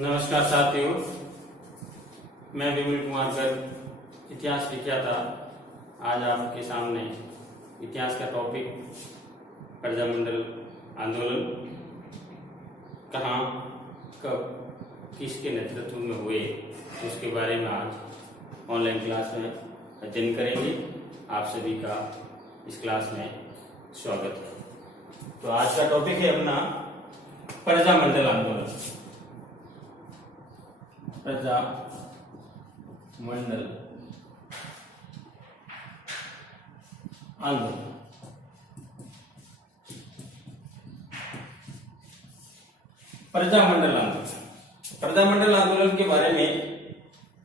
नमस्कार साथियों, मैं विमल कुमार गर्ग इतिहास विख्याता आज आपके सामने इतिहास का टॉपिक प्रजामंडल आंदोलन कहाँ कब किसके नेतृत्व में हुए उसके बारे में आज ऑनलाइन क्लास में अध्ययन करेंगे। आप सभी का इस क्लास में स्वागत है। तो आज का टॉपिक है अपना प्रजामंडल आंदोलन। प्रजामंडल आंदोलन प्रजामंडल आंदोलन के बारे में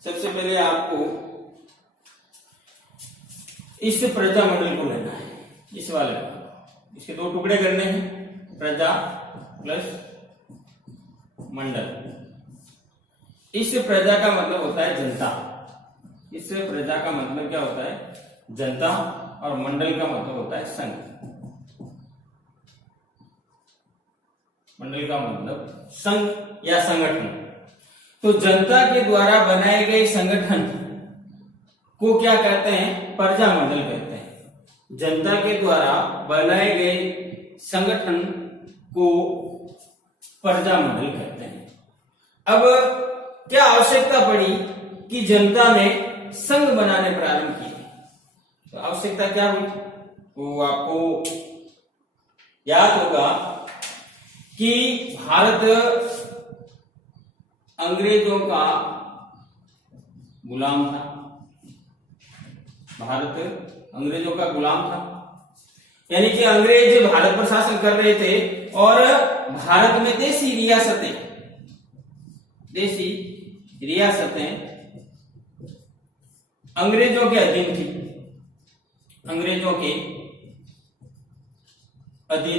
सबसे पहले आपको इस प्रजामंडल को लेना है। इस वाले इसके दो टुकड़े करने हैं, प्रजा प्लस मंडल। इस प्रजा का मतलब होता है जनता। इस प्रजा का मतलब क्या होता है? जनता। और मंडल का मतलब होता है संघ। मंडल का मतलब संघ या संगठन। तो जनता के द्वारा बनाए गए संगठन को क्या कहते हैं? प्रजामंडल कहते हैं। जनता के द्वारा बनाए गए संगठन को प्रजामंडल कहते हैं। अब क्या आवश्यकता पड़ी कि जनता ने संघ बनाने प्रारंभ किए? तो आवश्यकता क्या हुई? तो आपको याद होगा कि भारत अंग्रेजों का गुलाम था। भारत अंग्रेजों का गुलाम था, यानी कि अंग्रेज भारत पर शासन कर रहे थे और भारत में देसी रियासतें अंग्रेजों के अधीन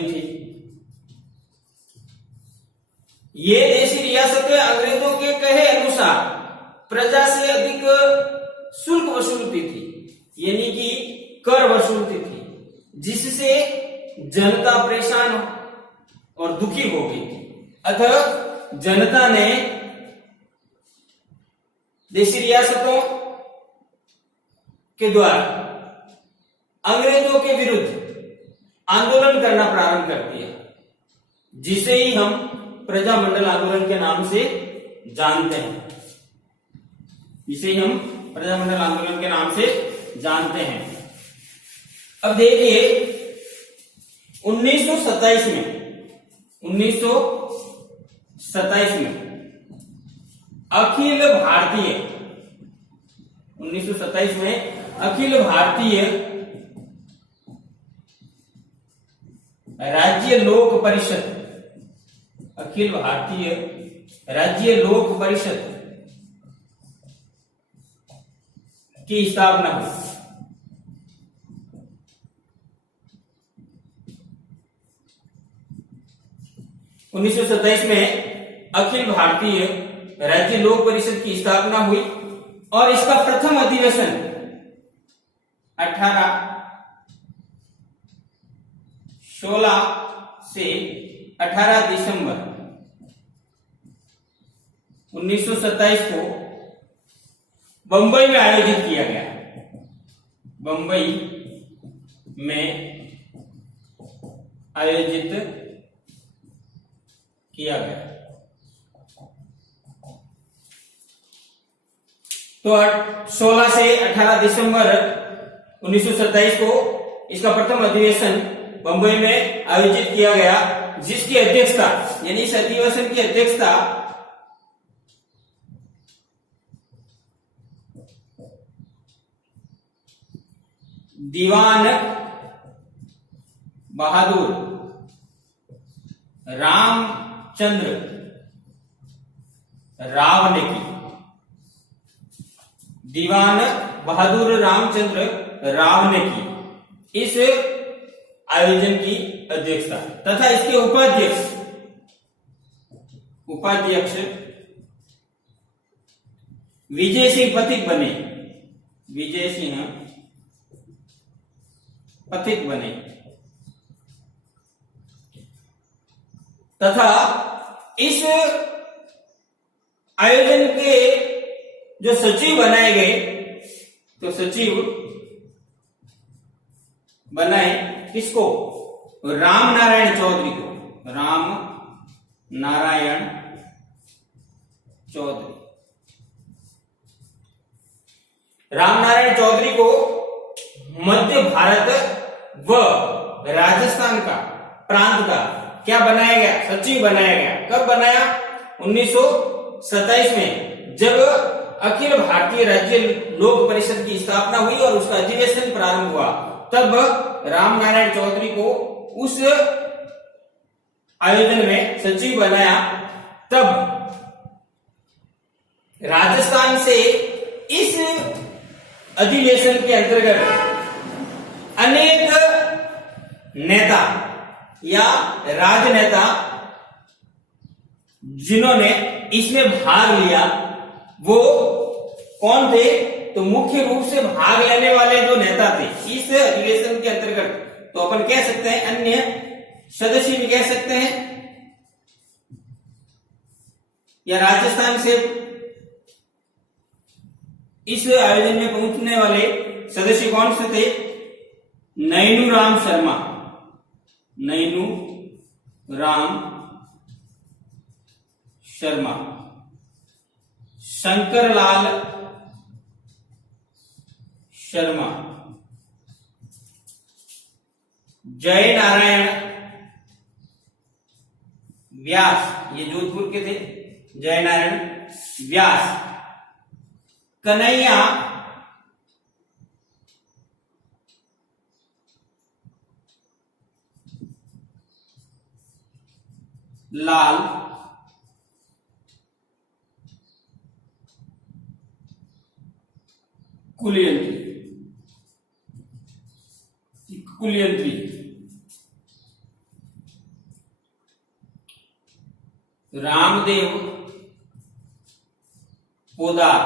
थी। ये देशी रियासतें अंग्रेजों के कहे अनुसार प्रजा से अधिक शुल्क वसूलती थी, यानी कि कर वसूलती थी, जिससे जनता परेशान और दुखी हो गई थी। अतः जनता ने देशी रियासतों के द्वारा अंग्रेजों के विरुद्ध आंदोलन करना प्रारंभ कर दिया, जिसे ही हम प्रजामंडल आंदोलन के नाम से जानते हैं। अब देखिए 1927 में अखिल भारतीय राज्य लोक परिषद की स्थापना हुई। उन्नीस सौ 27 में अखिल भारतीय राज्य लोक परिषद की स्थापना हुई और इसका प्रथम अधिवेशन 16 से 18 दिसंबर 1927 को बंबई में आयोजित किया गया। तो 16 से 18 दिसंबर 1927 को इसका प्रथम अधिवेशन बंबई में आयोजित किया गया, जिसकी अध्यक्षता यानी इस अधिवेशन की अध्यक्षता दीवान बहादुर रामचंद्र राव ने की। दीवान बहादुर रामचंद्र राव ने की इस आयोजन की अध्यक्षता तथा इसके उपाध्यक्ष विजय सिंह पथिक बने तथा इस आयोजन के जो सचिव बनाए गए, तो सचिव बनाए किसको? राम नारायण चौधरी को, राम नारायण चौधरी। राम नारायण चौधरी को मध्य भारत व राजस्थान का प्रांत का क्या बनाया गया? सचिव बनाया गया। कब बनाया? 1927 में, जब अखिल भारतीय राज्य लोक परिषद की स्थापना हुई और उसका अधिवेशन प्रारंभ हुआ, तब राम नारायण चौधरी को उस आयोजन में सचिव बनाया। तब राजस्थान से इस अधिवेशन के अंतर्गत अनेक नेता या राजनेता जिन्होंने इसमें भाग लिया, वो कौन थे? तो मुख्य रूप से भाग लेने वाले जो नेता थे इस अधिवेशन के अंतर्गत, तो अपन कह सकते हैं अन्य सदस्य भी कह सकते हैं, या राजस्थान से इस आयोजन में पहुंचने वाले सदस्य कौन से थे? नैनूराम शर्मा, नैनूराम शर्मा, शंकरलाल शर्मा, जय नारायण व्यास, ये जोधपुर के थे, जय नारायण व्यास, कन्हैया लाल कुलियंत्री, रामदेव पोदार,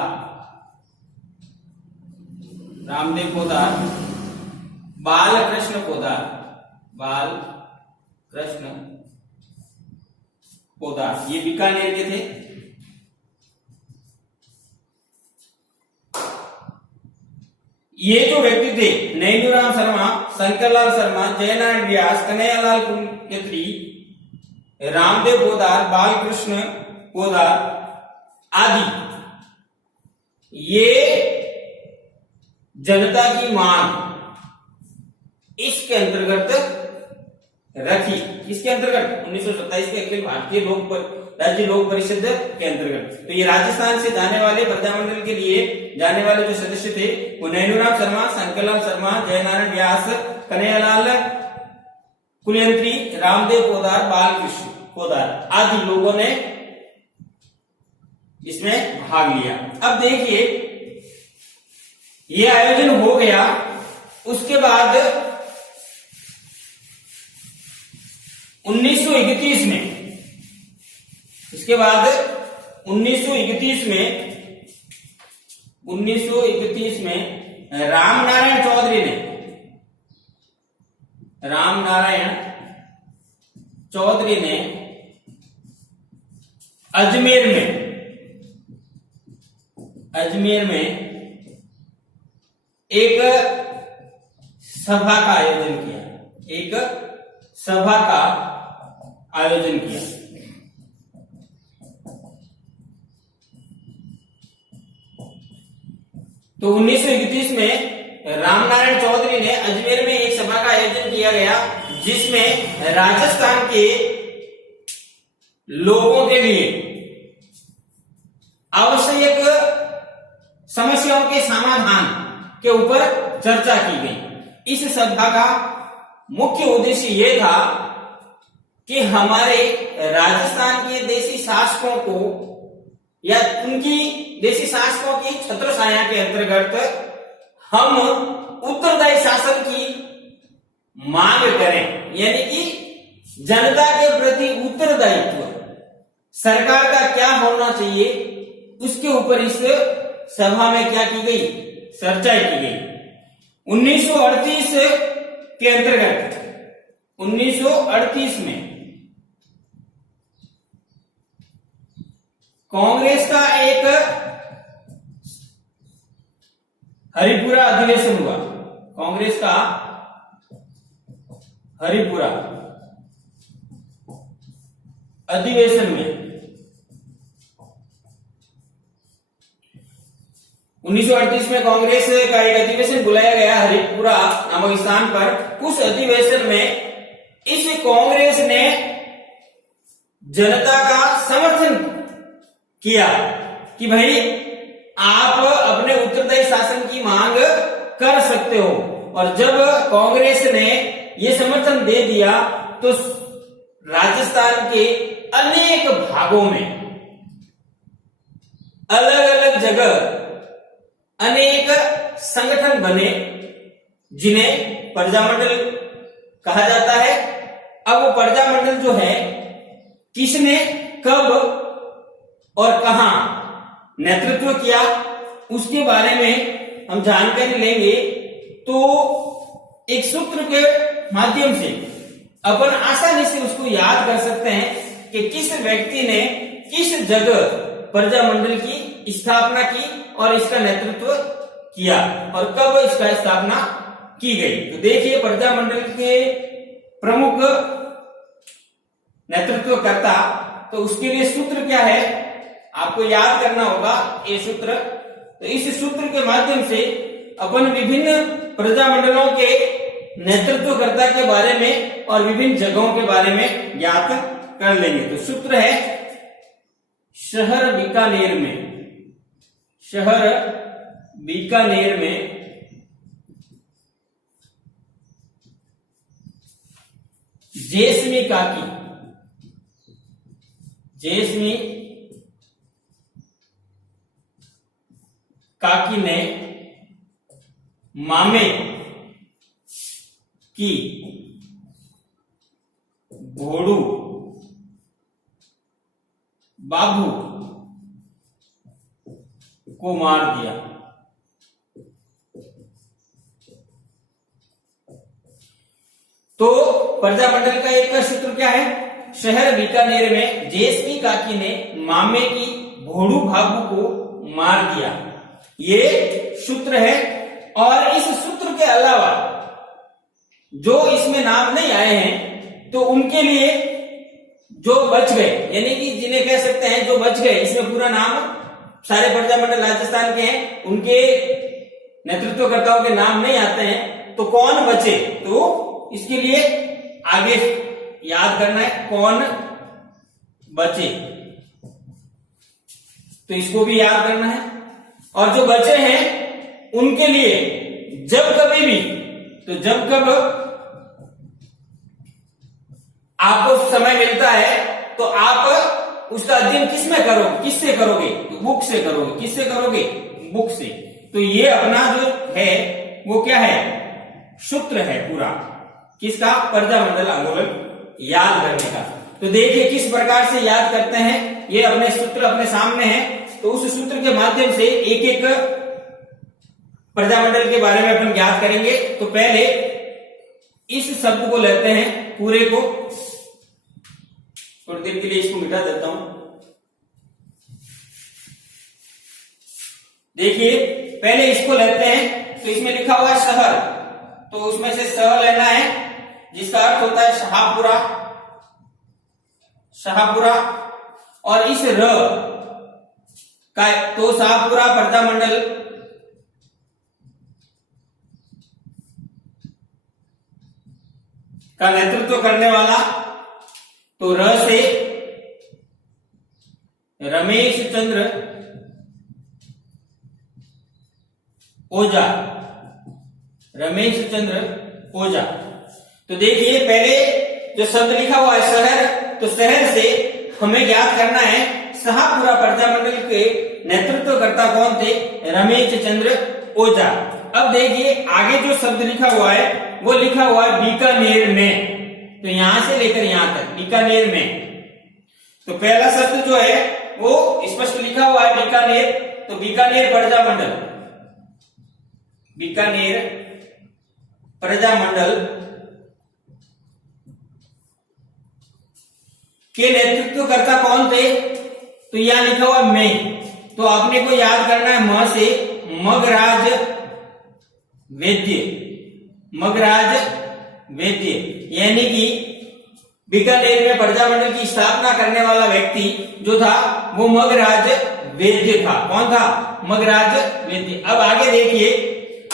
रामदेव पोदार, बालकृष्ण पोदार, बालकृष्ण पोदार, ये बीकानेर के थे। ये जो व्यक्ति थे, नैनूराम शर्मा, शंकरलाल शर्मा, जयनारायण व्यास, कन्हैयालाल कुलियंत्री, रामदेव पोदार, बालकृष्ण पोदार आदि, ये जनता की मांग इसके अंतर्गत रखी। किसके अंतर्गत? 1927 के अखिल भारतीय राज्य लोक परिषद के अंतर्गत। तो ये राजस्थान से जाने वाले प्रजामंडल के लिए जाने वाले जो सदस्य थे वो नैनूराम शर्मा, शंकरलाल शर्मा, जयनारायण व्यास, कन्हैयालाल कुलियंत्री, रामदेव पोदार, बालकृष्ण पोदार आदि लोगों ने इसमें भाग लिया। अब देखिए, ये आयोजन हो गया, उसके बाद 1931 में, इसके बाद 1931 में राम नारायण चौधरी ने अजमेर में एक सभा का आयोजन किया। तो 1931 में रामनारायण चौधरी ने अजमेर में एक सभा का आयोजन किया गया, जिसमें राजस्थान के लोगों के लिए आवश्यक समस्याओं के समाधान के ऊपर चर्चा की गई। इस सभा का मुख्य उद्देश्य यह था कि हमारे राजस्थान के देशी शासकों को या उनकी देशी शासकों की छत्रछाया के अंतर्गत हम उत्तरदायी शासन की मांग करें, यानी कि जनता के प्रति उत्तरदायित्व सरकार का क्या होना चाहिए, उसके ऊपर इस सभा में क्या की गई? चर्चा की गई। 1938 के अंतर्गत 1938 में कांग्रेस का एक हरिपुरा अधिवेशन हुआ। कांग्रेस का हरिपुरा अधिवेशन में 1938 में कांग्रेस का एक अधिवेशन बुलाया गया हरिपुरा नामक स्थान पर। उस अधिवेशन में इस कांग्रेस ने जनता का समर्थन किया कि भाई आप अपने उत्तरदायी शासन की मांग कर सकते हो। और जब कांग्रेस ने यह समर्थन दे दिया तो राजस्थान के अनेक भागों में अलग अलग जगह अनेक संगठन बने जिन्हें प्रजामंडल कहा जाता है। अब वो प्रजामंडल जो है किसने कब और कहां नेतृत्व किया उसके बारे में हम जानकारी लेंगे। तो एक सूत्र के माध्यम से अपन आसानी से उसको याद कर सकते हैं कि किस व्यक्ति ने किस जगह प्रजामंडल की स्थापना की और इसका नेतृत्व किया और कब इसका स्थापना की गई। तो देखिए प्रजामंडल के प्रमुख नेतृत्वकर्ता, तो उसके लिए सूत्र क्या है आपको याद करना होगा ये सूत्र। तो इस सूत्र के माध्यम से अपन विभिन्न प्रजामंडलों के नेतृत्वकर्ता के बारे में और विभिन्न जगहों के बारे में ज्ञात कर लेंगे। तो सूत्र है शहर बीकानेर में जेसमी काकी ने मामे की घोड़ू बाबू को मार दिया। तो प्रजामंडल का एक सूत्र क्या है, शहर बीकानेर में जेसमी काकी ने मामे की घोड़ू बाबू को मार दिया, ये सूत्र है। और इस सूत्र के अलावा जो इसमें नाम नहीं आए हैं तो उनके लिए जो बच गए, यानी कि जिन्हें कह सकते हैं जो बच गए, इसमें पूरा नाम सारे प्रजामंडल राजस्थान के हैं, उनके नेतृत्वकर्ताओं के नाम नहीं आते हैं, तो कौन बचे, तो इसके लिए आगे याद करना है कौन बचे, तो इसको भी याद करना है। और जो बचे हैं उनके लिए जब कभी भी, तो जब कब आपको समय मिलता है तो आप उसका अध्ययन किसमें करोगे, किससे करोगे, तो बुक से करोगे। किससे करोगे, बुक से। तो ये अपना जो है वो क्या है, सूत्र है पूरा किसका, प्रजामंडल आंदोलन याद करने का। तो देखिए किस प्रकार से याद करते हैं, ये अपने सूत्र अपने सामने है। तो उस सूत्र के माध्यम से एक एक प्रजामंडल के बारे में अपन ज्ञात करेंगे। तो पहले इस शब्द को लेते हैं पूरे को, थोड़ी देर के लिए इसको मिटा देता हूं। देखिए पहले इसको लेते हैं, तो इसमें लिखा हुआ है शहर, तो उसमें से स लेना है जिसका अर्थ होता है शाहपुरा। और इस र का, तो शाहपुरा प्रजामंडल का नेतृत्व करने वाला, तो र से रमेश चंद्र ओझा। तो देखिए पहले जो शब्द लिखा हुआ है शहर, तो शहर से हमें ज्ञात करना है शाहपुरा प्रजामंडल के नेतृत्वकर्ता कौन थे, रमेश चंद्र ओझा। अब देखिए आगे जो शब्द लिखा हुआ है वो लिखा हुआ है बीकानेर में, तो यहां से लेकर यहां तक बीकानेर में। तो पहला शब्द जो है वो स्पष्ट लिखा हुआ है बीकानेर, तो बीकानेर प्रजामंडल के नेतृत्वकर्ता कौन थे, तो तो यहां लिखा हुआ में, तो आपने को याद करना है म से मगराज वेद्य, मगराज वेद्य, यानी कि बीकानेर में प्रजामंडल की स्थापना करने वाला व्यक्ति जो था वो मगराज वेद्य था। कौन था? मगराज वेद्य। अब आगे देखिए,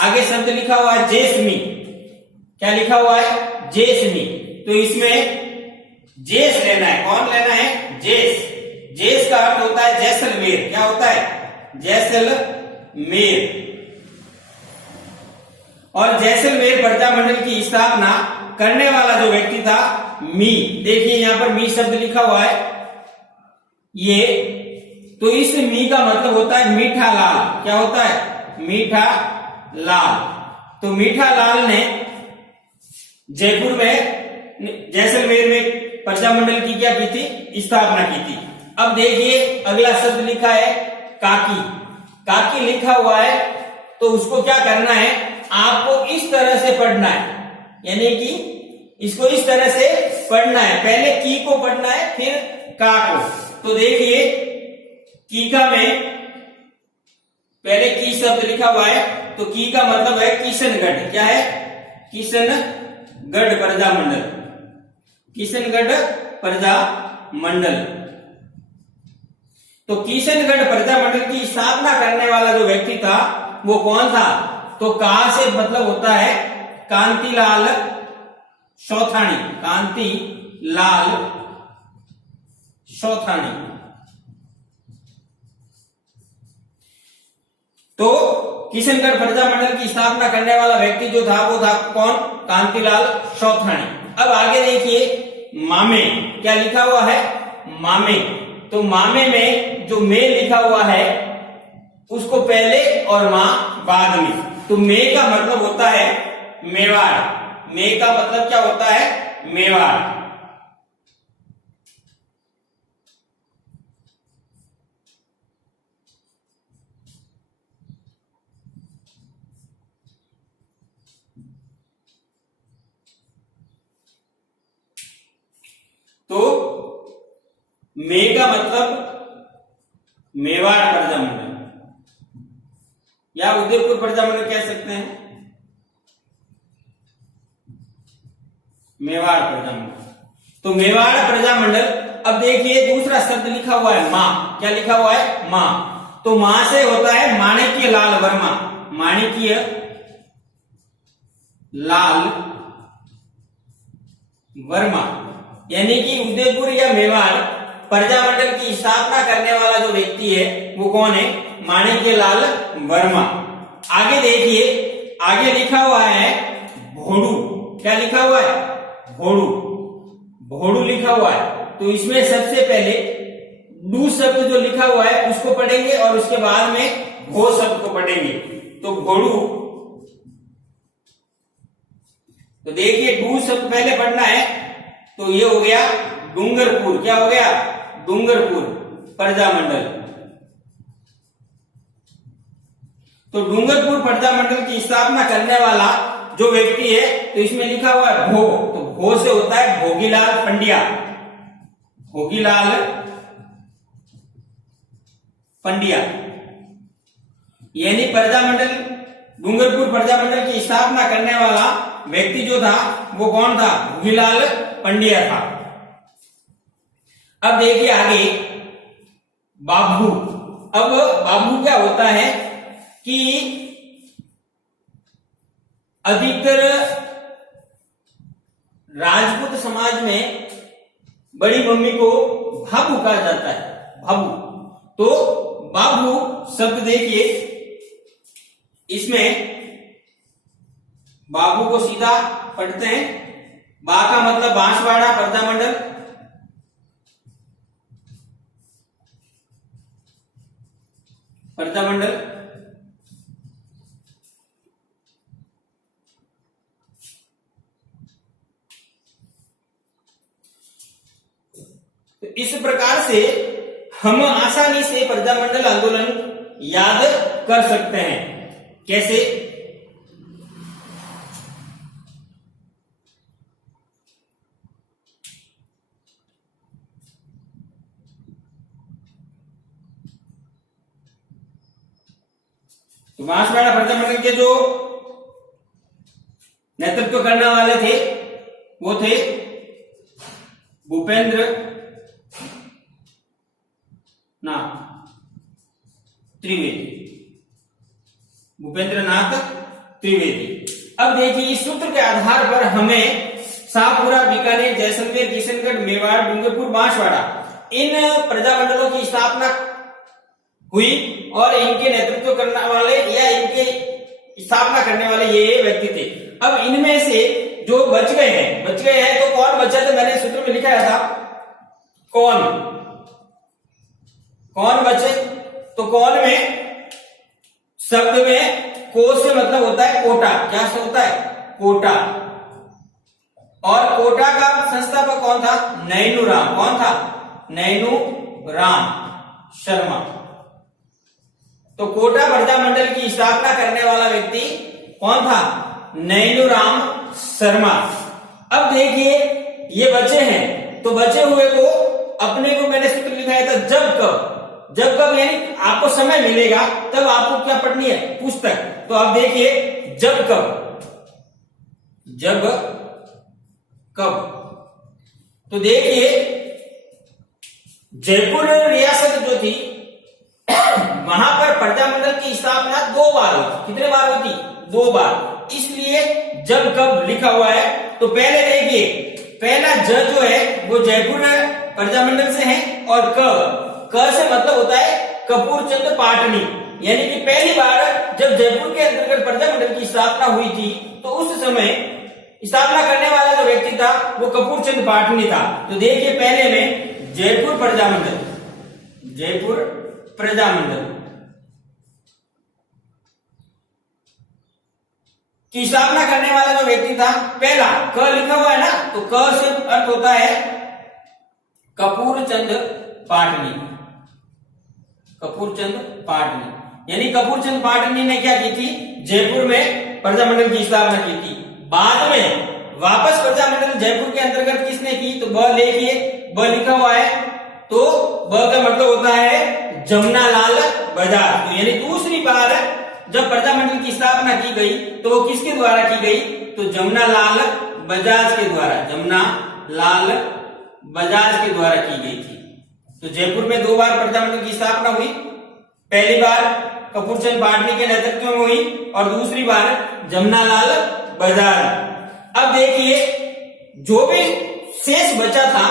आगे शब्द लिखा हुआ है जेसमी। क्या लिखा हुआ है? जेसमी। तो इसमें जेस लेना है। कौन लेना है? जेस। जेस का अर्थ होता है जैसलमेर। क्या होता है? जैसलमेर। और जैसलमेर प्रजामंडल की स्थापना करने वाला जो व्यक्ति था मी, देखिए यहां पर मी शब्द लिखा हुआ है ये, तो इस मी का मतलब होता है मीठा लाल। क्या होता है? मीठा लाल। तो मीठा लाल ने जयपुर में, जैसलमेर में प्रजामंडल की क्या की थी? स्थापना की थी। अब देखिए अगला शब्द लिखा है काकी। काकी लिखा हुआ है, तो उसको क्या करना है? आपको इस तरह से पढ़ना है, यानी कि इसको इस तरह से पढ़ना है। पहले की को पढ़ना है, फिर का को। तो देखिए कीका में पहले की शब्द लिखा हुआ है, तो की का मतलब है किशनगढ़। क्या है? किशनगढ़ प्रजामंडल, किशनगढ़ प्रजामंडल। तो किशनगढ़ प्रजामंडल की स्थापना करने वाला जो व्यक्ति था वो कौन था? तो का से मतलब होता है कांतिलाल चौथानी, कांतिलाल चौथानी। तो किशनगढ़ प्रजामंडल की स्थापना करने वाला व्यक्ति जो था वो था कौन? कांतिलाल चौथानी। अब आगे देखिए मामे। क्या लिखा हुआ है? मामे। तो मामे में जो मे लिखा हुआ है उसको पहले और मां बाद में। तो मे का मतलब होता है मेवाड़। मे का मतलब क्या होता है? मेवाड़। तो मे का मतलब मेवाड़ प्रजामंडल या उदयपुर प्रजामंडल कह सकते हैं, मेवाड़ प्रजामंडल। तो मेवाड़ प्रजामंडल। अब देखिए दूसरा शब्द लिखा हुआ है मां। क्या लिखा हुआ है? मां। तो मां से होता है माणिक्य लाल वर्मा, माणिक्य लाल वर्मा, यानी कि उदयपुर या मेवाड़ प्रजामंडल की स्थापना करने वाला जो व्यक्ति है वो कौन है? माणिक्य लाल वर्मा। आगे देखिए, आगे लिखा हुआ है भोड़ू। क्या लिखा हुआ है? भोड़ू। भोड़ू लिखा हुआ है। तो इसमें सबसे पहले डू शब्द जो लिखा हुआ है उसको पढ़ेंगे और उसके बाद में भो शब्द को पढ़ेंगे। तो भोड़ू, तो देखिए डू शब्द पहले पढ़ना है, तो ये हो गया डूंगरपुर। क्या हो गया? डूंगरपुर प्रजामंडल। तो डूंगरपुर प्रजामंडल की स्थापना करने वाला जो व्यक्ति है, तो इसमें लिखा हुआ है भो। तो भो से होता है भोगीलाल पंड्या, भोगीलाल पंड्या। यानी प्रजामंडल, डूंगरपुर प्रजामंडल की स्थापना करने वाला व्यक्ति जो था वो कौन था? भोगीलाल पंड्या था। अब देखिए आगे बाबू। अब बाबू क्या होता है कि अधिकतर राजपूत समाज में बड़ी मम्मी को भाबू कहा जाता है, भाबू। तो बाबू शब्द देखिए, इसमें बाबू को सीधा पढ़ते हैं। बा का मतलब बांसवाड़ा प्रजामंडल, प्रजामंडल। तो इस प्रकार से हम आसानी से प्रजामंडल आंदोलन याद कर सकते हैं। कैसे? तो बांसवाड़ा प्रजामंडल के जो नेतृत्व करने वाले थे वो थे भूपेंद्र नाथ त्रिवेदी। भूपेंद्र नाथ त्रिवेदी। अब देखिए इस सूत्र के आधार पर हमें शाहपुरा, बीकानेर, जैसलमेर, किशनगढ़, मेवाड़, डूंगरपुर, बांसवाड़ा इन प्रजामंडलों की स्थापना हुई और इनके नेतृत्व करने वाले या इनके स्थापना करने वाले ये व्यक्ति थे। अब इनमें से जो बच गए हैं तो कौन बचा था? मैंने सूत्र में लिखा था कौन बचे? तो कौन में शब्द में को से मतलब होता है कोटा। क्या से होता है? कोटा। और कोटा का संस्थापक कौन था? नैनूराम। कौन था? नैनूराम शर्मा। तो कोटा प्रजामंडल की स्थापना करने वाला व्यक्ति कौन था? नैनूराम शर्मा। अब देखिए ये बचे हैं, तो बचे हुए को अपने को मैंने सूत्र लिखाया था जब कब यानी आपको समय मिलेगा तब आपको क्या पढ़नी है? पुस्तक। तो आप देखिए जब कब तो देखिए जयपुर रियासत जो थी वहां पर प्रजामंडल की स्थापना 2 बार हुई। कितने बार हुई थी? 2 बार। इसलिए जब कब लिखा हुआ है तो पहले देखिए पहला ज जो है वो जयपुर प्रजामंडल से है और क से मतलब होता है कपूर चंद पाटनी। यानी कि पहली बार जब जयपुर के अंतर्गत प्रजामंडल की स्थापना हुई थी तो उस समय स्थापना करने वाला जो व्यक्ति था वो कपूर चंद पाटनी था। तो देखिए पहले में जयपुर प्रजामंडल की स्थापना करने वाला जो व्यक्ति था पहला क लिखा हुआ है ना, तो क से अर्थ होता है कपूर चंद पाटनी। यानी कपूर चंद पाटनी ने क्या की थी? जयपुर में प्रजामंडल की स्थापना की थी। बाद में वापस प्रजामंडल जयपुर के अंतर्गत किसने की? तो ब देखिए ब लिखा हुआ है, तो ब का मतलब होता है जमुनालाल बजाज। तो यानी दूसरी बार जब प्रजामंडल की स्थापना की गई तो वो किसके द्वारा की गई? तो जमुनालाल बजाज के द्वारा की गई थी। तो जयपुर में 2 बार प्रजामंडल की स्थापना हुई। पहली बार कपूरचंद पाटनी के नेतृत्व में हुई और दूसरी बार जमुनालाल बजाज। अब देखिए जो भी शेष बचा था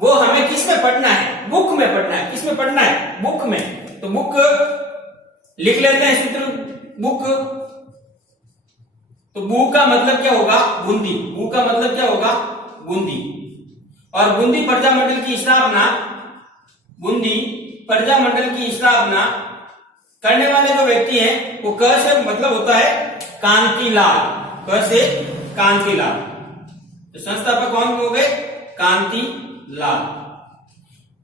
वो हमें किस में पढ़ना है? बुक में पढ़ना है। किस में पढ़ना है? बुक में। तो बुक लिख लेते हैं सूत्र बुक। तो बू का मतलब क्या होगा? बूंदी। बू का मतलब क्या होगा? बूंदी। और बूंदी प्रजामंडल की स्थापना करने वाले जो व्यक्ति हैं वो क से मतलब होता है कांतिलाल। क से कांतिलाल। तो संस्थापक कौन हो गए? कांतिलाल।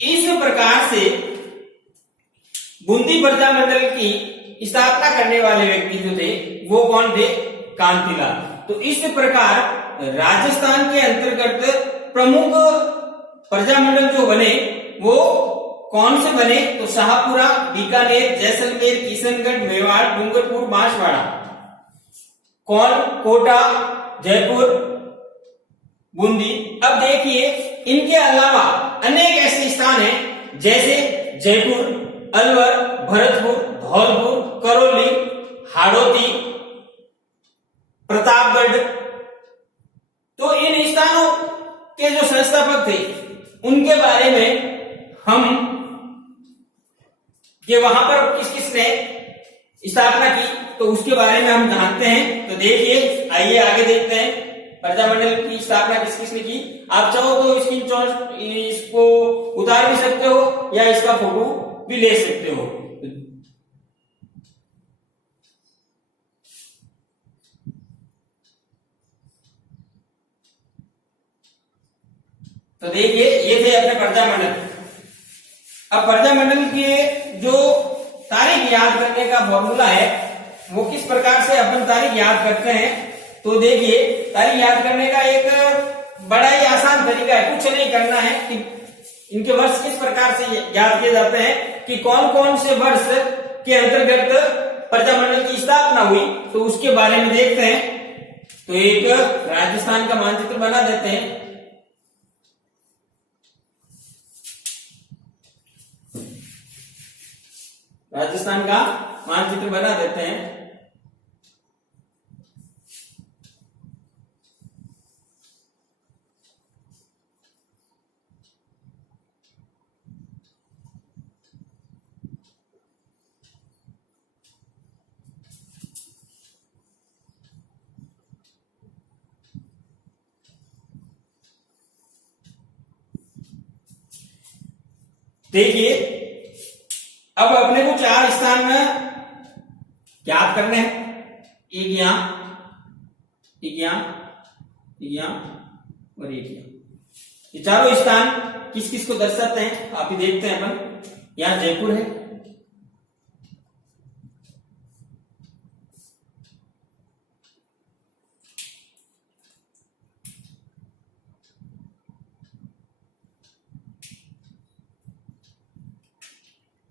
इस प्रकार से बूंदी प्रजामंडल की स्थापना करने वाले व्यक्ति जो थे वो कौन थे? कांतिलाल। तो इस प्रकार राजस्थान के अंतर्गत प्रमुख प्रजामंडल जो बने वो कौन से बने? तो शाहपुरा, बीकानेर, जैसलमेर, किशनगढ़, मेवाड़, डूंगरपुर, बांसवाड़ा। कौन? कोटा, जयपुर, बूंदी। अब देखिए इनके अलावा अनेक ऐसे स्थान हैं जैसे जयपुर, अलवर, भरतपुर, धौलपुर, करौली, हाड़ौती, प्रतापगढ़। तो इन स्थानों के जो संस्थापक थे उनके बारे में हम कि वहां पर किस किस ने स्थापना की तो उसके बारे में हम जानते हैं। तो देखिए आइए आगे देखते हैं प्रजामंडल की स्थापना किस किस ने की। आप चाहो तो इसको उतार भी सकते हो या इसका फोटो भी ले सकते हो। तो देखिए ये थे अपने प्रजामंडल। अब प्रजामंडल के जो तारीख याद करने का फॉर्मूला है वो किस प्रकार से अपन तारीख याद करते हैं? तो देखिए तारीख याद करने का एक बड़ा ही आसान तरीका है। कुछ नहीं करना है कि इनके वर्ष किस प्रकार से याद किए जाते हैं कि कौन कौन से वर्ष के अंतर्गत प्रजामंडल की स्थापना हुई, तो उसके बारे में देखते हैं। तो एक राजस्थान का मानचित्र बना देते हैं। राजस्थान का मानचित्र बना देते हैं। देखिए, अब अपने को 4 स्थान में याद करने हैं। एक यहां, एक यहां, एक यहां और एक यहां। ये चारों स्थान किस किस को दर्शाते हैं आप ही देखते हैं अपन। यहां जयपुर है,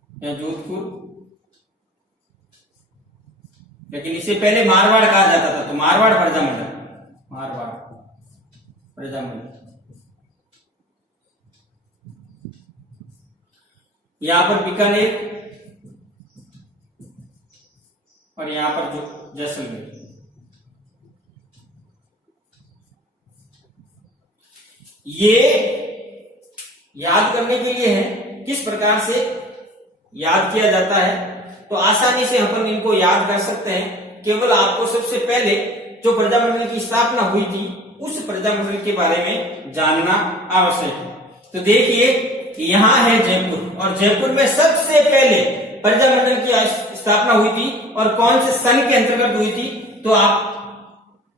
या जोधपुर, लेकिन इससे पहले मारवाड़ कहा जाता था, तो मारवाड़ प्रजामंडल, मारवाड़ प्रजामंडल। यहां पर बीकानेर और यहां पर जो जैसलमेर। ये याद करने के लिए है किस प्रकार से याद किया जाता है, तो आसानी से अपन इनको याद कर सकते हैं। केवल आपको सबसे पहले जो प्रजामंडल की स्थापना हुई थी उस प्रजामंडल के बारे में जानना आवश्यक है। तो देखिए, यहां है जयपुर, और जयपुर में सबसे पहले प्रजामंडल की स्थापना हुई थी, और कौन से सन के अंतर्गत हुई थी, तो आप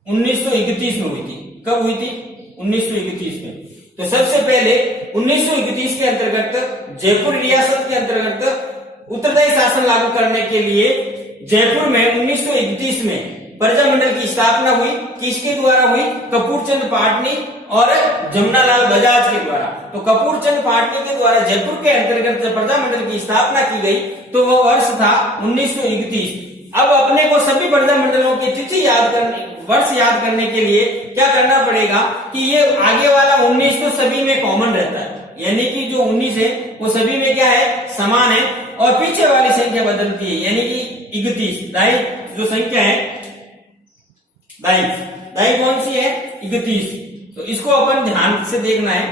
1931 में हुई थी। कब हुई थी? 1931 में। तो सबसे पहले 1931 के अंतर्गत जयपुर रियासत के अंतर्गत उत्तरदायी शासन लागू करने के लिए जयपुर में 1931 में प्रजामंडल की स्थापना हुई। किसके द्वारा हुई? कपूर चंद पाटनी और जमुनालाल बजाज के द्वारा। तो कपूर चंद पाटनी के द्वारा जयपुर के अंतर्गत जब प्रजामंडल की स्थापना की गई तो वह वर्ष था 1931। अब अपने को सभी प्रजामंडलों की तिथि याद करने, वर्ष याद करने के लिए क्या करना पड़ेगा कि ये आगे वाला 19 तो सभी में कॉमन रहता है, यानी कि जो 19 है वो सभी में क्या है? समान है, और पीछे वाली संख्या बदलती है, यानी कि 31। दाई जो संख्या है, दाई कौन सी है? 31। तो इसको अपन ध्यान से देखना है।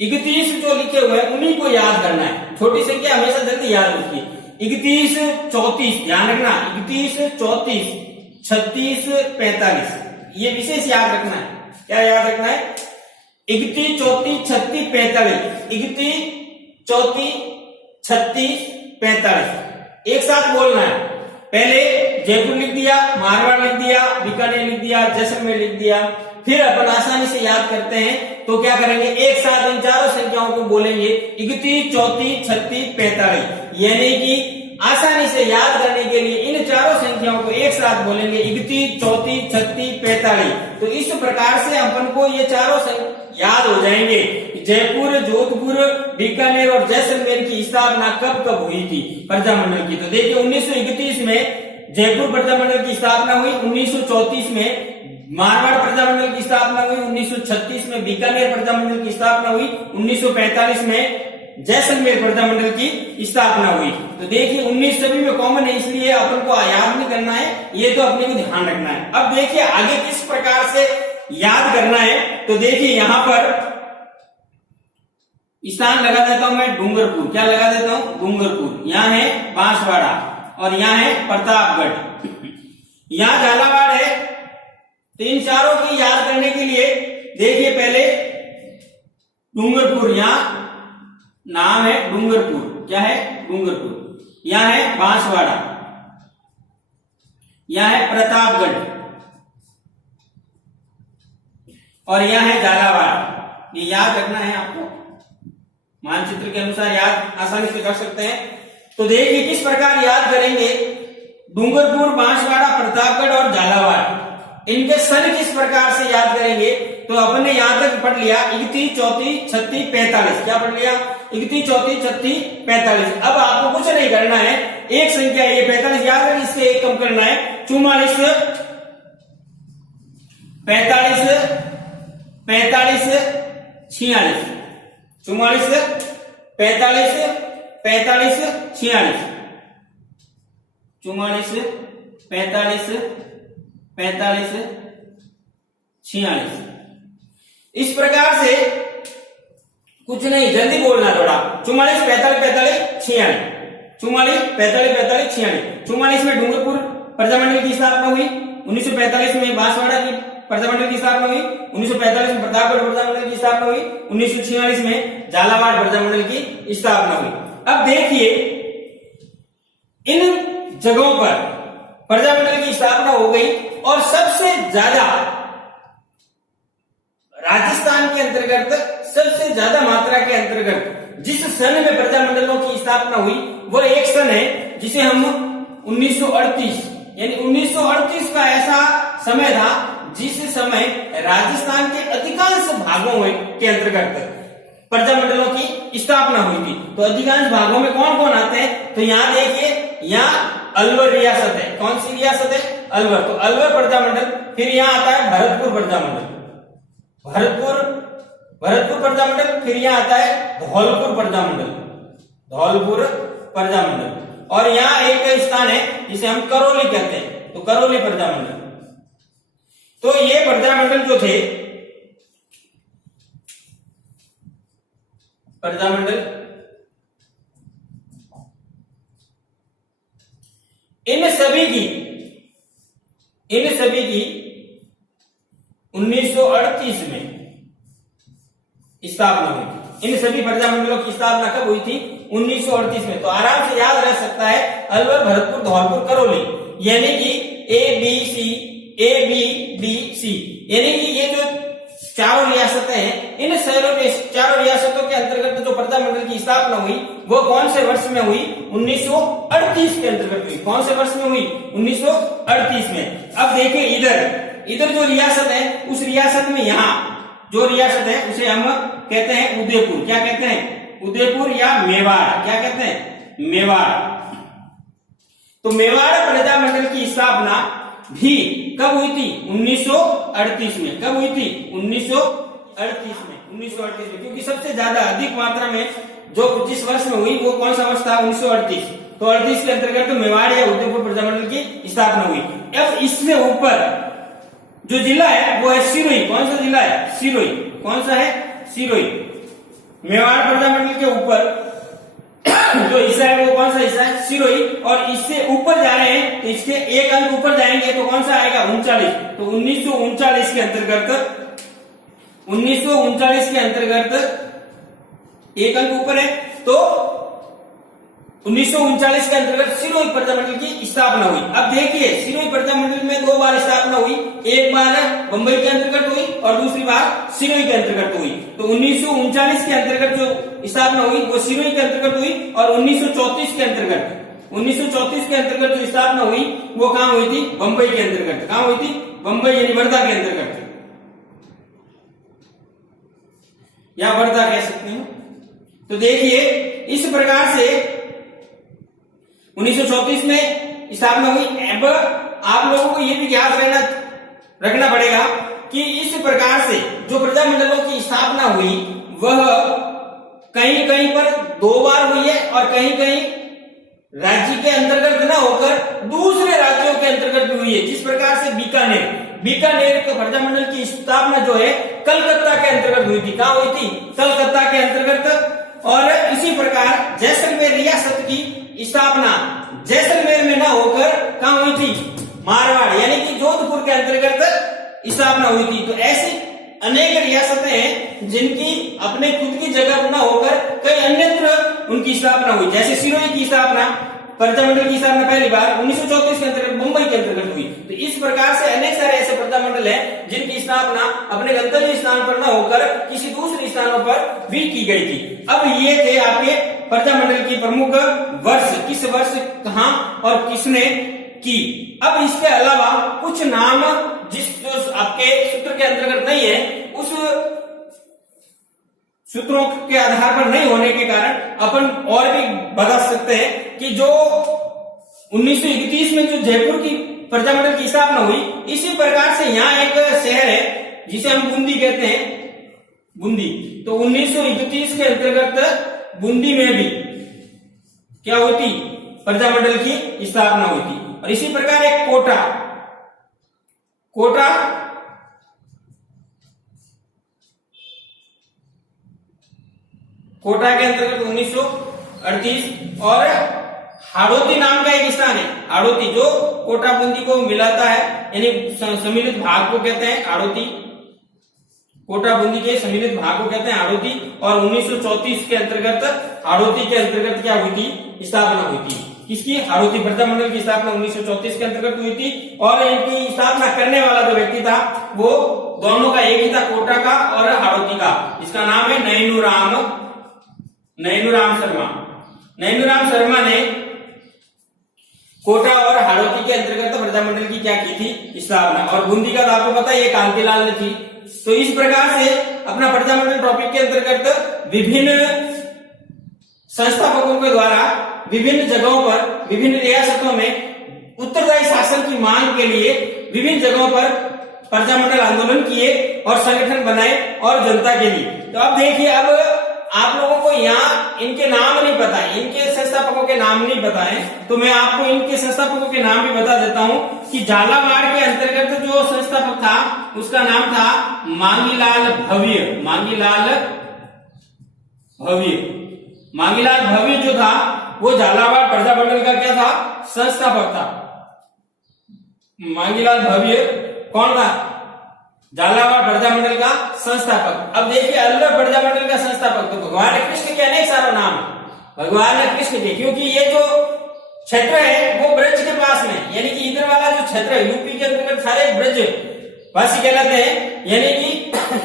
31 जो लिखे हुए हैं उन्हीं को याद करना है। छोटी संख्या हमेशा जल्दी याद होती है। 31, 34, ध्यान रखना, 31, 34, 36, 45, ये विशेष याद रखना है। क्या याद रखना है? 31, 34, 36, 45, 31, 34, 36, 45 एक साथ बोलना है। पहले जयपुर लिख दिया, मारवाड़ लिख दिया, बीकानेर लिख दिया, जैसलमेर लिख दिया। फिर अपन आसानी से याद करते हैं तो क्या करेंगे? एक साथ इन चारों संख्याओं को बोलेंगे 31, 34, 36, 45, यानी कि आसानी से याद करने के लिए इन चारों संख्याओं को एक साथ बोलेंगे 31, 34, 36, 45। तो इस प्रकार से अपन को ये चारों याद हो जाएंगे। जयपुर, जोधपुर, बीकानेर और जैसलमेर की स्थापना कब कब हुई थी प्रजामंडल की? तो देखिए, 1931 में जयपुर प्रजामंडल की स्थापना हुई, 1934 में मारवाड़ प्रजामंडल की स्थापना हुई, 1936 में बीकानेर प्रजामंडल की स्थापना हुई, 1945 में जैसलमेर प्रजामंडल की स्थापना हुई। तो देखिए 19 सभी में कॉमन है, इसलिए अपन को याद नहीं करना है, ये तो अपने को ध्यान रखना है। अब देखिए आगे किस प्रकार से याद करना है। तो देखिए यहां पर स्थान लगा देता हूं मैं डूंगरपुर। क्या लगा देता हूं? डूंगरपुर। यहां है बांसवाड़ा और यहां है प्रतापगढ़, यहां झालावाड़ है। तो इन चारों की याद करने के लिए देखिए पहले डूंगरपुर, यहां नाम है डूंगरपुर। क्या है? डूंगरपुर। यहां है बांसवाड़ा, यहां है प्रतापगढ़ और यहां है झालावाड़। ये याद रखना है आपको, मानचित्र के अनुसार याद आसानी से कर सकते हैं। तो देखिए किस प्रकार याद करेंगे। डूंगरपुर, बांसवाड़ा, प्रतापगढ़ और झालावाड़, इनके सन किस प्रकार से याद करेंगे। तो अपन ने यहां तक पढ़ लिया 31, 34, 36, 45। क्या पढ़ लिया? 31, 34, 36, 45। अब आपको कुछ नहीं करना है, एक संख्या ये 45 याद रखिए, इससे एक कम करना है। 44 45 45 46 44 45 45 46 44 45 45 46। इस प्रकार से कुछ नहीं, जल्दी बोलना थोड़ा। 44 45 45 46 44 45 45 46। 44 में डूंगरपुर प्रजामंडल की स्थापना हुई, 1945 में बांसवाड़ा की प्रजामंडल की स्थापना हुई, 1945 में प्रतापगढ़ प्रजामंडल की स्थापना हुई, 1946 में झालावाड़ प्रजामंडल की स्थापना हुई। अब देखिए इन जगहों पर प्रजामंडल की स्थापना हो गई और सबसे ज्यादा राजस्थान के अंतर्गत सबसे ज्यादा मात्रा के अंतर्गत जिस सन में प्रजामंडलों की स्थापना हुई वह एक सन है जिसे हम 1938 यानी 1938 का ऐसा समय था जिस समय राजस्थान के अधिकांश भागों के अंतर्गत प्रजामंडलों की स्थापना हुई थी। तो अधिकांश भागों में कौन कौन आते हैं, तो यहाँ देखिए, यहाँ अलवर रियासत है। कौन सी रियासत है, अलवर। तो अलवर प्रजामंडल, फिर यहाँ आता है भरतपुर प्रजामंडल, भरतपुर प्रजामंडल, फिर यहाँ आता है धौलपुर प्रजामंडल, धौलपुर प्रजामंडल, और यहाँ एक स्थान है जिसे हम करौली कहते हैं, तो करौली प्रजामंडल। तो ये प्रजामंडल जो थे, प्रजामंडल, इन सभी की 1938 में स्थापना हुई थी। इन सभी प्रजामंडलों की स्थापना कब हुई थी, 1938 में। तो आराम से याद रह सकता है, अलवर, भरतपुर, धौलपुर, करौली, यानी कि ए बी सी, यानी कि ये जो चारों रियासतें हैं, इन चारों रियासतों के अंतर्गत जो प्रजामंडल की स्थापना हुई वो कौन से वर्ष में हुई, 1938 के अंतर्गत हुई। कौन से वर्ष में हुई, 1938 में। अब देखिए इधर जो रियासत है, उस रियासत में यहाँ जो रियासत है उसे हम कहते हैं उदयपुर। क्या कहते हैं, उदयपुर या मेवाड़। क्या कहते हैं, मेवाड़। तो मेवाड़ प्रजामंडल की स्थापना भी कब हुई थी, 1938 में। कब हुई थी, 1938 में, क्योंकि सबसे ज्यादा अधिक मात्रा में जो जिस वर्ष में हुई वो कौन सा वर्ष था, 1938। तो 38 के अंतर्गत तो मेवाड़ या उदयपुर प्रजामंडल की स्थापना हुई। अब इसमें ऊपर जो जिला है वो है सिरोही। कौन सा जिला है, सिरोही। कौन सा है, सिरोही। मेवाड़ प्रजामंडल के ऊपर जो हिस्सा है वो कौन सा हिस्सा है, सिरोही। और इससे ऊपर जा रहे हैं तो इसके एक अंक ऊपर जाएंगे तो कौन सा आएगा, 39। तो 1939 के अंतर्गत, 1939 के अंतर्गत एक अंक ऊपर है, तो 1939 के अंतर्गत सिरोही प्रजामंडल की स्थापना हुई। अब देखिए सिरोही प्रजामंडल में 2 बार स्थापना हुई, एक बार बंबई के अंतर्गत हुई और दूसरी बार सिरोही के अंतर्गत हुई। तो 1939 के अंतर्गत जो स्थापना हुई वो सिरोही के अंतर्गत हुई, और 1934 के अंतर्गत जो स्थापना हुई वो कहां हुई थी, बंबई के अंतर्गत। कहां हुई थी, बंबई यानी वर्धा के अंतर्गत, या वर्धा कह सकते हैं। तो देखिए इस प्रकार से 1934 में स्थापना हुई। अब आप लोगों को यह भी याद रखना पड़ेगा कि इस प्रकार से जो प्रजामंडलों की स्थापना हुई वह कहीं कहीं पर 2 बार हुई है और कहीं कहीं राज्य के अंतर्गत न होकर दूसरे राज्यों के अंतर्गत भी हुई है। जिस प्रकार से बीकानेर के प्रजामंडल की स्थापना जो है कलकत्ता के अंतर्गत हुई थी। कहां हुई थी, कलकत्ता के अंतर्गत। और इसी प्रकार जैसलमेर रियासत की स्थापना जैसलमेर में न होकर कहां हुई थी, मारवाड़ यानी कि जोधपुर के अंतर्गत स्थापना हुई थी। तो ऐसी अनेक रियासतें हैं जिनकी अपने खुद की जगह न होकर कई अन्यत्र उनकी स्थापना हुई। जैसे सिरोही की स्थापना, प्रजामंडल की स्थापना पहली बार 1934 के अंतर्गत मुंबई के अंतर्गत हुई। तो इस प्रकार से अनेक सारे ऐसे प्रजामंडल हैं जिनकी स्थापना अपने गंतव्य स्थान पर न होकर किसी दूसरे स्थानों पर भी की गई थी। अब ये थे आपके प्रजामंडल की प्रमुख वर्ष, किस वर्ष कहां और किसने की। अब इसके अलावा कुछ नाम जो आपके सूत्र के अंतर्गत नहीं है, उस सूत्रों के आधार पर नहीं होने के कारण अपन और भी बता सकते हैं कि जो 1931 में जो जयपुर की प्रजामंडल की स्थापना हुई, इसी प्रकार से यहाँ एक शहर है जिसे हम बूंदी कहते हैं, बूंदी। तो 1931 के अंतर्गत बूंदी में भी क्या हुई थी, प्रजामंडल की स्थापना हुई थी। और इसी प्रकार एक कोटा, कोटा कोटा के अंतर्गत 1938, और हाड़ौती नाम का एक स्थान है, हाड़ौती, जो कोटा बूंदी को मिलाता है, यानी सम्मिलित भाग को कहते हैं हाड़ौती, कोटा बूंदी के सम्मिलित भाग को कहते हैं हाड़ौती। और 1934 के अंतर्गत हाड़ौती के अंतर्गत क्या हुई थी, स्थापना हुई थी। किसकी, हाड़ौती प्रजामंडल की स्थापना 1934 के अंतर्गत हुई थी। और इनकी स्थापना करने वाला जो व्यक्ति था वो दोनों का एक ही था, कोटा का और हाड़ौती का। इसका नाम है नैनूराम शर्मा। नैनूराम शर्मा ने कोटा और हाड़ौती के अंतर्गत प्रजामंडल की क्या की थी, स्थापना। और बूंदी का तो आपको पता है, ये कांतिलाल ने थी। तो इस प्रकार से अपना प्रजामंडल टॉपिक के अंतर्गत विभिन्न संस्थापकों के द्वारा विभिन्न जगहों पर, विभिन्न रियासतों में उत्तरदायी शासन की मांग के लिए विभिन्न जगहों पर प्रजामंडल आंदोलन किए और संगठन बनाए और जनता के लिए। तो अब देखिए, अब आप लोगों को यहाँ इनके नाम नहीं पता है, इनके संस्थापकों के नाम नहीं पता है, तो मैं आपको इनके संस्थापकों के नाम भी बता देता हूँ कि झालावाड़ के अंतर्गत जो संस्थापक था उसका नाम था मांगीलाल भव्य। मांगीलाल भव्य जो था वो झालावाड़ प्रजामंडल का क्या था, संस्थापक था। मांगीलाल भव्य कौन था, झालावाड़ प्रजामंडल का संस्थापक। अब देखिए, अलवर प्रजामंडल का संस्थापक तो भगवान कृष्ण के अनेक सारा नाम, भगवान कृष्ण के, क्योंकि ये जो क्षेत्र है वो ब्रज के पास में, यानी कि इधर वाला जो क्षेत्र है यूपी के अंतर्गत सारे ब्रज वासी कहलाते हैं, यानी कि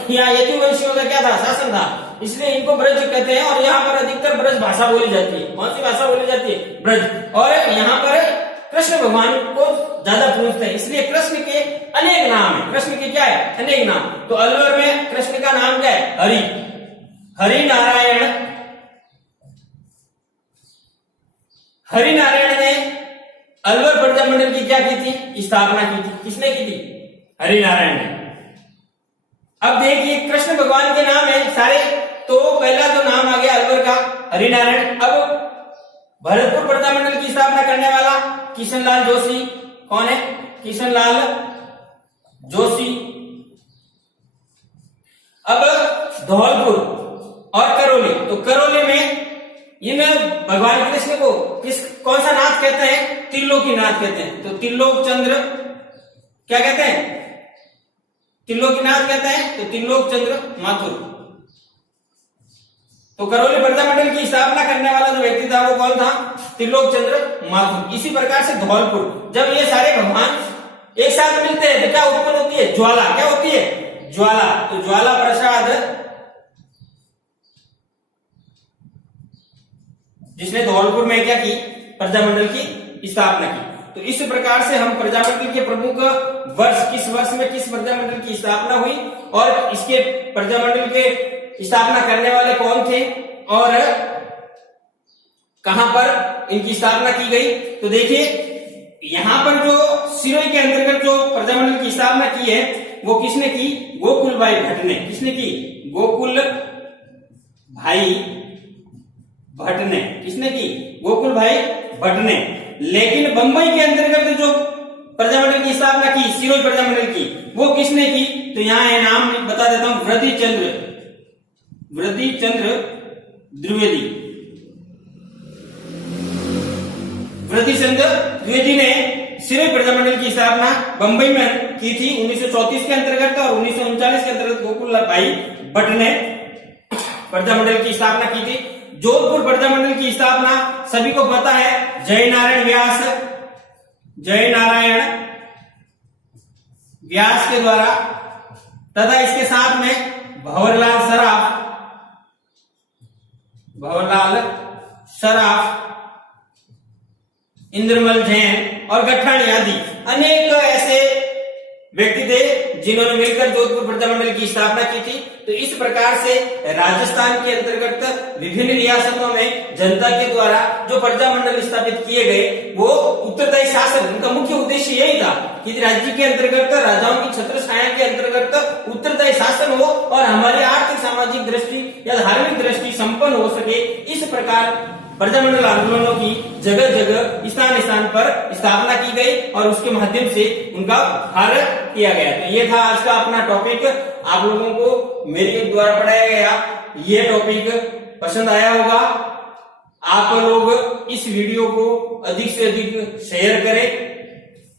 यहाँ यदुवंशियों का क्या था, शासन था, इसलिए इनको ब्रज कहते हैं। और यहाँ पर अधिकतर ब्रज भाषा बोली जाती है। कौन सी भाषा बोली जाती है, ब्रज। और यहाँ पर कृष्ण भगवान को ज्यादा पूजते हैं, इसलिए कृष्ण के अनेक नाम है। कृष्ण के क्या है, अनेक नाम। तो अलवर में कृष्ण का नाम क्या है, हरि, हरि नारायण। हरि नारायण ने अलवर प्रजामंडल की क्या की थी, स्थापना की थी। किसने की थी, हरि नारायण ने। अब देखिए, कृष्ण भगवान के नाम है सारे, तो पहला जो नाम आ गया अलवर का, हरि नारायण। अब भरतपुर प्रजामंडल की स्थापना करने वाला किशनलाल जोशी, कौन है, किशनलाल जोशी। अब धौलपुर और करौली, तो करौली में इनमें भगवान कृष्ण को कौन सा नाथ कहते हैं, त्रिलोकीनाथ कहते हैं। तो त्रिलोक चंद्र क्या कहते हैं, त्रिलोकीनाथ कहते हैं, तो त्रिलोक चंद्र माथुर। तो करौली प्रजामंडल की स्थापना करने वाला जो व्यक्ति था वो कौन था, त्रिलोक चंद्र माथुर। इसी प्रकार से धौलपुर, जब ये सारे भगवान एक साथ मिलते हैं तो क्या उत्पन्न होती है, ज्वाला। क्या होती है, ज्वाला। तो ज्वाला प्रसाद, जिसने धौलपुर में क्या की, प्रजामंडल की स्थापना की। तो इस प्रकार से हम प्रजामंडल के प्रमुख वर्ष, किस वर्ष में किस प्रजामंडल की स्थापना हुई और इसके प्रजामंडल के स्थापना करने वाले कौन थे और कहां पर इनकी स्थापना की गई। तो देखिए, यहां पर जो सिरोही के अंतर्गत जो प्रजामंडल की स्थापना की है वो किसने की, गोकुल भाई भट्ट ने। किसने की, गोकुल भाई भट्ट ने। किसने की, गोकुल भाई भट्ट ने। लेकिन बंबई के अंतर्गत जो प्रजामंडल की स्थापना की, सिरोही प्रजामंडल की, वो किसने की, तो यहां है नाम बता देता हूं, वृद्धि चंद्र द्विवेदी। वृद्धि चंद्र द्विवेदी ने सिरोही प्रजामंडल की स्थापना बंबई में की थी 1934 के अंतर्गत, और 1939 के अंतर्गत गोकुल भाई भट्ट ने प्रजामंडल की स्थापना की थी। जोधपुर प्रजामंडल की स्थापना सभी को पता है, जय नारायण व्यास के द्वारा, तथा इसके साथ में भंवरलाल सराफ, इंद्रमल जैन और गठानी आदि अनेक ऐसे व्यक्ति थे जिन्होंने मिलकर जोधपुर प्रजामंडल की स्थापना की थी। तो इस प्रकार से राजस्थान के अंतर्गत विभिन्न रियासतों में जनता के द्वारा जो प्रजामंडल स्थापित किए गए वो उत्तरदायी शासन, उनका मुख्य उद्देश्य यही था कि राज्य के अंतर्गत राजाओं की छत्र छाया के अंतर्गत उत्तरदायी शासन हो और हमारी आर्थिक सामाजिक दृष्टि या धार्मिक दृष्टि संपन्न हो सके। इस प्रकार प्रजामंडल आंदोलनों की जगह जगह स्थान स्थान पर स्थापना की गई और उसके माध्यम से उनका उद्धार किया गया। तो ये था आज का अपना टॉपिक, आप लोगों को मेरे द्वारा पढ़ाया गया ये टॉपिक पसंद आया होगा। आप लोग इस वीडियो को अधिक से अधिक शेयर करें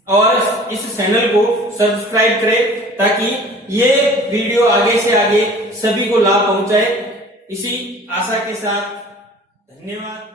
और इस चैनल को सब्सक्राइब करें ताकि ये वीडियो आगे से आगे सभी को लाभ पहुंचाए। इसी आशा के साथ धन्यवाद।